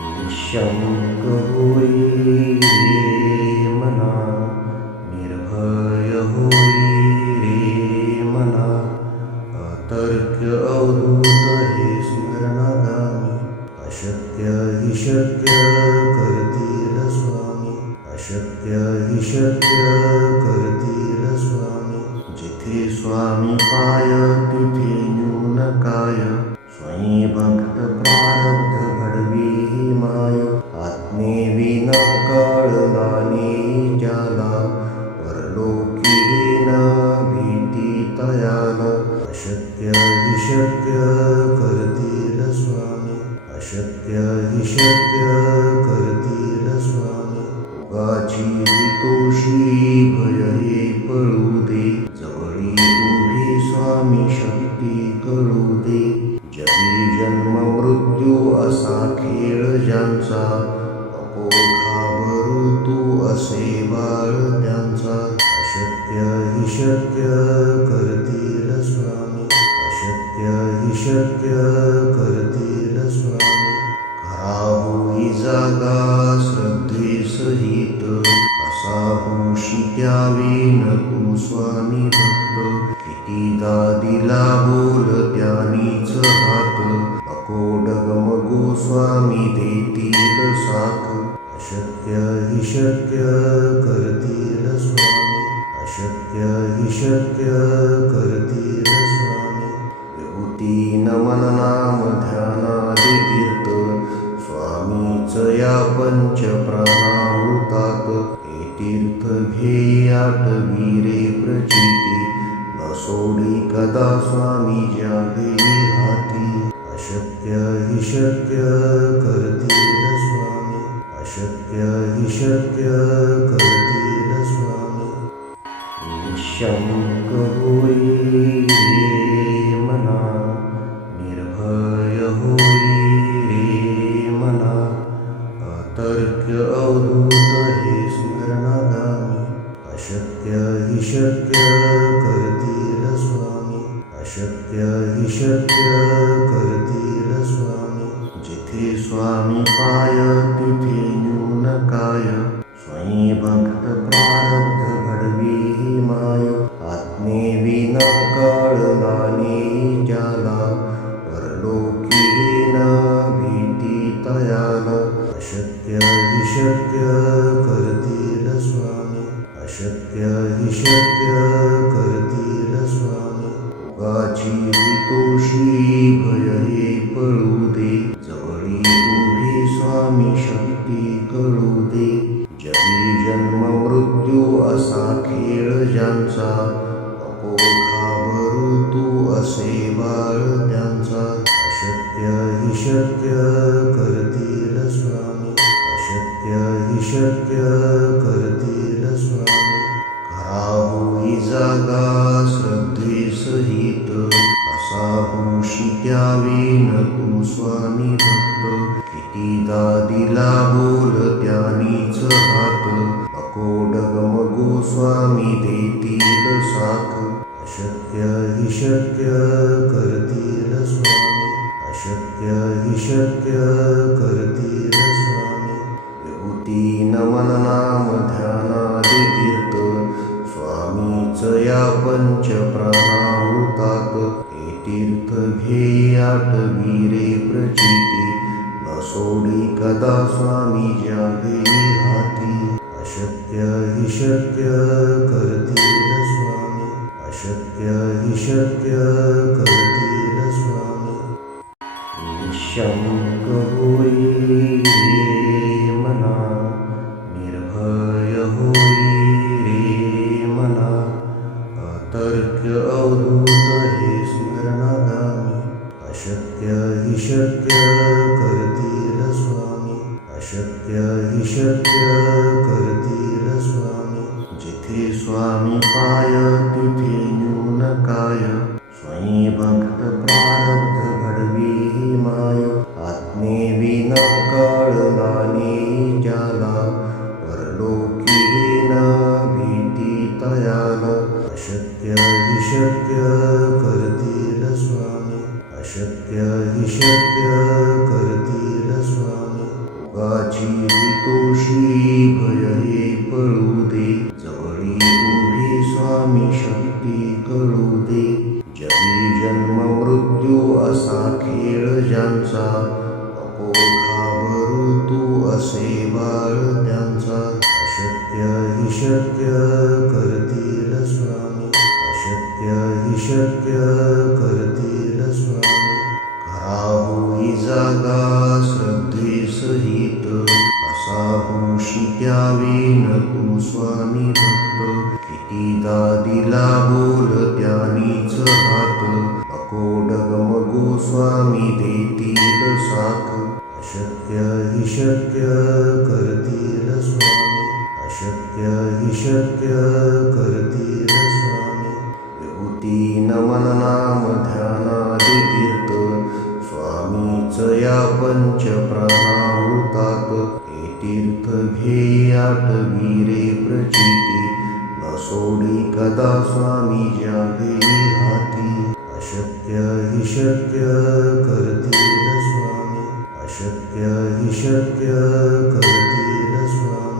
निःशंक होई रे मना, निर्भय होई रे मना, अतर्क्य अवधूत हे स्मरणागामी, अशक्य हि शक्य करतील स्वामी, अशक्य हि शक्य करतील स्वामी. जिथे स्वामी पाय तिथे न्यून काय, स्वयं भक्त प्रारब्ध घडवी ही माय. आत्मेविना कळला नाही ज्याला, परलोकी न भीती तयाला. अशक्य हि शक्य करतील स्वामी, अशक्य हि शक्य करतील स्वामी. उगाची तोषी भय हे पळू दे, जवळी उभी स्वामी शक्ती कळू दे. जगी जन्म मृत्यू असा खेळ ज्यांचा, नको घाबरू तू असे बाळ त्यांचा. अशक्य हि शक्य करतील स्वामी, अशक्य हि शक्य करतील स्वामी. खरा होई जागा श्रद्धे सहित, असा होशी द्यावी न तू स्वामी भक्त. कितीदा दिला बोल त्यानीच हात, नको डगमगू स्वामी देतील साथ. अशक्य हि शक्य करतील स्वामी, अशक्य हि शक्य करतील स्वामी. विभूती नमन नाम ध्यानादि तीर्थ, स्वामीच या पंच प्राणामृतात. हे तीर्थ घेई आठवी रे प्रचिती, न सोडी कदा स्वामी ज्या घेई हाती. अशक्य हि शक्य करतील स्वामी, अशक्य हि शक्य करतील स्वामी. निःशंक होई रे मना, निर्भय होई रे मना, अतर्क्य अवधूत हे स्मरणागामी. अशक्य हि शक्य करतील स्वामी, अशक्य हि शक्य करतील स्वामी. जिथे स्वामी पाय तिथे न्यून काय, स्वयं भक्त प्रारब्ध घडवी ही माय. आत्मेविना कळला नाही ज्याला, परलोकी न भीती तयाला. अशक्य हि शक्य करतील स्वामी, अशक्य हि शक्य करतील स्वामी. उगाची तोषी भय हे पळू दे, जवळी उभी स्वामी शक्ती कळू दे. जगी जन्म मृत्यू असा खेळ ज्यांचा, नको घाबरू तू असे बाळ त्यांचा. अशक्य हि शक्य करतील स्वामी, अशक्य हि शक्य करतील स्वामी. खरा होई जागा श्रद्धे सहित, असा होशी द्यावी न तू स्वामी भक्त. कितीदा दिला बोल त्यानीच हात, नको डगमगू स्वामी देतील साथ. अशक्य हि शक्य करतील स्वामी, अशक्य हि शक्य करतील स्वामी. विभूती नमन नाम ध्यानादि तीर्थ, स्वामीच या पंच प्राणामृतात. हे तीर्थ घेई आठवी रे प्रचिती, न सोडी कदा स्वामी ज्या घेई हाती. अशक्य हि शक्य करतील स्वामी, अशक्य हि शक्य करतील स्वामी. निःशंक होई रे मना, निर्भय होई रे मना, अतर्क्य अवधूत हे स्मरणागामी. अशक्य हि शक्य करतील स्वामी, अशक्य हि शक्य करतील स्वामी. जिथे स्वामी पाय तिथे न्यून काय, स्वयं भक्त प्रारब्ध घडवी ही माय. आत्मेविना कळला नाही ज्याला, परलोकी न भीती तयाला. अशक्य हि शक्य करतील स्वामी, अशक्य हि शक्य करतील स्वामी. भोगाची हितोषी भय हे पळू दे, जवळी उभी स्वामी शक्ती कळू दे. जगी जन्म मृत्यू असा खेळ ज्यांचा, नको घाबरू तू असे बाळ त्यांचा. अशक्य हि शक्य करतील स्वामी, अशक्य हि शक्य करतील स्वामी. खरा होई जागा श्रद्धेसहित, असा होशी त्यावेन तू स्वामी भक्त. कितीदा दिला बोल त्यानीच हात, नको डगमगू स्वामी देतील साथ. अशक्य हि शक्य करतील स्वामी, अशक्य हि शक्य करतील स्वामी. विभूती नमन नाम ध्यानादि तीर्थ, स्वामीच या पंच प्राणामृतात. हे तीर्थ घे आठवी रे प्रचिती, न सोडी कदा स्वामी ज्या घेई हाती. अशक्य हि शक्य करतील स्वामी, अशक्य हि शक्य करतील स्वामी.